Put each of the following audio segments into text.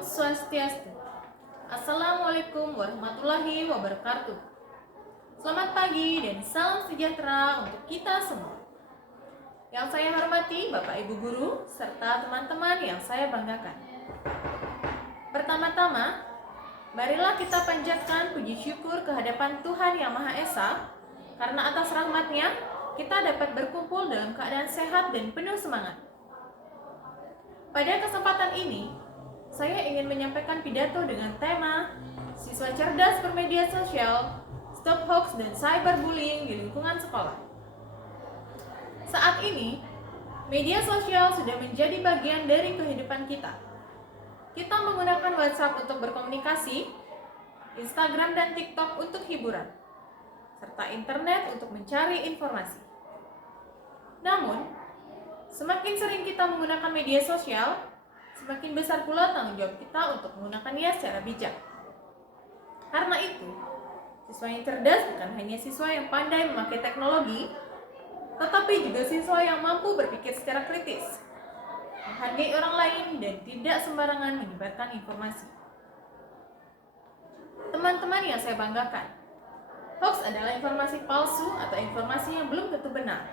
Om Swastiastu. Assalamualaikum warahmatullahi wabarakatuh. Selamat pagi dan salam sejahtera untuk kita semua. Yang saya hormati Bapak Ibu Guru serta teman-teman yang saya banggakan. Pertama-tama, marilah kita panjatkan puji syukur kehadapan Tuhan Yang Maha Esa, karena atas rahmat-Nya kita dapat berkumpul dalam keadaan sehat dan penuh semangat. Pada kesempatan ini, saya ingin menyampaikan pidato dengan tema Siswa Cerdas Bermedia Sosial, Stop Hoax dan Cyberbullying di Lingkungan Sekolah. Saat ini, media sosial sudah menjadi bagian dari kehidupan kita. Kita menggunakan WhatsApp untuk berkomunikasi, Instagram dan TikTok untuk hiburan, serta internet untuk mencari informasi. Namun, semakin sering kita menggunakan media sosial, semakin besar pula tanggung jawab kita untuk menggunakannya secara bijak. Karena itu, siswa yang cerdas bukan hanya siswa yang pandai memakai teknologi, tetapi juga siswa yang mampu berpikir secara kritis, menghargai orang lain, dan tidak sembarangan menyebarkan informasi. Teman-teman yang saya banggakan, hoax adalah informasi palsu atau informasi yang belum tentu benar,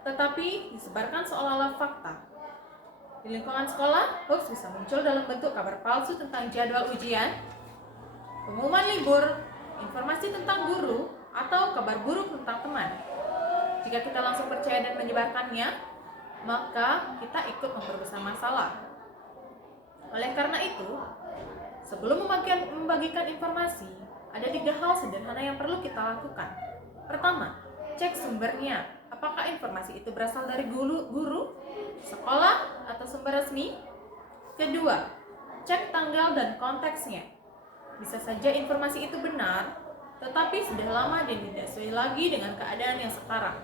tetapi disebarkan seolah-olah fakta. Di lingkungan sekolah, hoax bisa muncul dalam bentuk kabar palsu tentang jadwal ujian, pengumuman libur, informasi tentang guru, atau kabar buruk tentang teman. Jika kita langsung percaya dan menyebarkannya, maka kita ikut memperbesar masalah. Oleh karena itu, sebelum membagikan informasi, ada 3 hal sederhana yang perlu kita lakukan. Pertama, cek sumbernya. Apakah informasi itu berasal dari guru, sekolah, atau sumber resmi? Kedua, cek tanggal dan konteksnya. Bisa saja informasi itu benar, tetapi sudah lama dan tidak sesuai lagi dengan keadaan yang sekarang.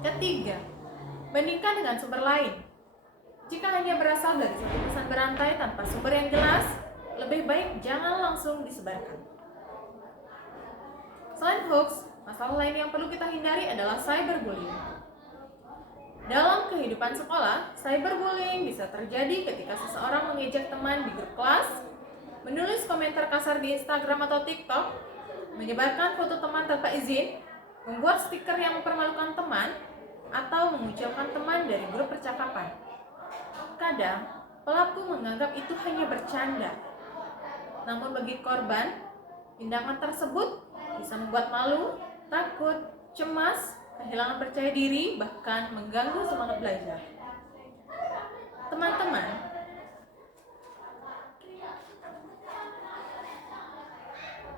Ketiga, bandingkan dengan sumber lain. Jika hanya berasal dari satu pesan berantai tanpa sumber yang jelas, lebih baik jangan langsung disebarkan. Selain hoax, masalah lain yang perlu kita hindari adalah cyberbullying. Dalam kehidupan sekolah, cyberbullying bisa terjadi ketika seseorang mengejek teman di grup kelas, menulis komentar kasar di Instagram atau TikTok, menyebarkan foto teman tanpa izin, membuat stiker yang mempermalukan teman, atau mengucilkan teman dari grup percakapan. Kadang, pelaku menganggap itu hanya bercanda. Namun bagi korban, tindakan tersebut bisa membuat malu, takut, cemas, kehilangan percaya diri, bahkan mengganggu semangat belajar. Teman-teman,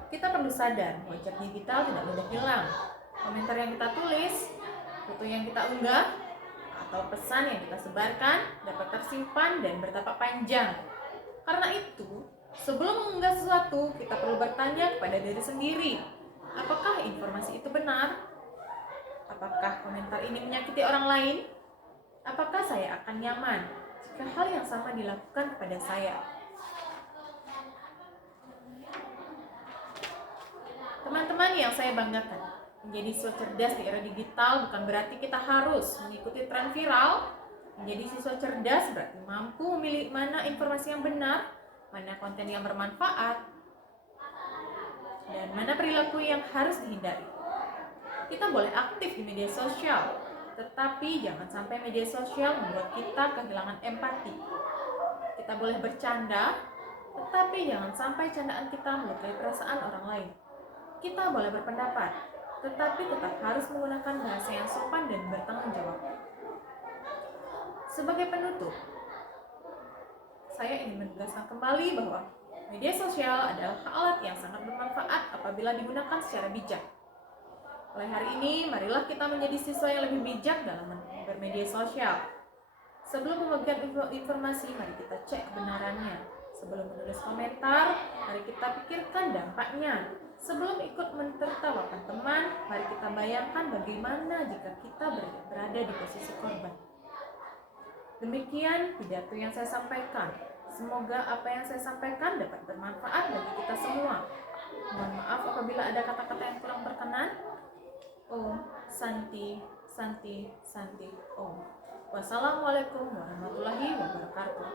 kita perlu sadar bahwa jejak digital tidak mudah hilang. Komentar yang kita tulis, foto yang kita unggah, atau pesan yang kita sebarkan dapat tersimpan dan bertapak panjang. Karena itu, sebelum mengunggah sesuatu, kita perlu bertanya kepada diri sendiri, apakah informasi itu benar? Apakah komentar ini menyakiti orang lain? Apakah saya akan nyaman jika hal yang sama dilakukan kepada saya? Teman-teman yang saya banggakan, menjadi siswa cerdas di era digital bukan berarti kita harus mengikuti tren viral. Menjadi siswa cerdas berarti mampu memilih mana informasi yang benar, mana konten yang bermanfaat, dan mana perilaku yang harus dihindari. Kita boleh aktif di media sosial, tetapi jangan sampai media sosial membuat kita kehilangan empati. Kita boleh bercanda, tetapi jangan sampai candaan kita melukai perasaan orang lain. Kita boleh berpendapat, tetapi tetap harus menggunakan bahasa yang sopan dan bertanggung jawab. Sebagai penutup, saya ingin menegaskan kembali bahwa media sosial adalah alat yang sangat bermanfaat apabila digunakan secara bijak. Mulai hari ini, marilah kita menjadi siswa yang lebih bijak dalam bermedia sosial. Sebelum membagikan informasi, mari kita cek kebenarannya. Sebelum menulis komentar, mari kita pikirkan dampaknya. Sebelum ikut mentertawakan teman, mari kita bayangkan bagaimana jika kita berada di posisi korban. Demikian pidato yang saya sampaikan. Semoga apa yang saya sampaikan dapat bermanfaat bagi kita semua. Mohon maaf apabila ada kata-kata yang kurang berkenan. Om Santi Santi Santi Om. Wassalamualaikum warahmatullahi wabarakatuh.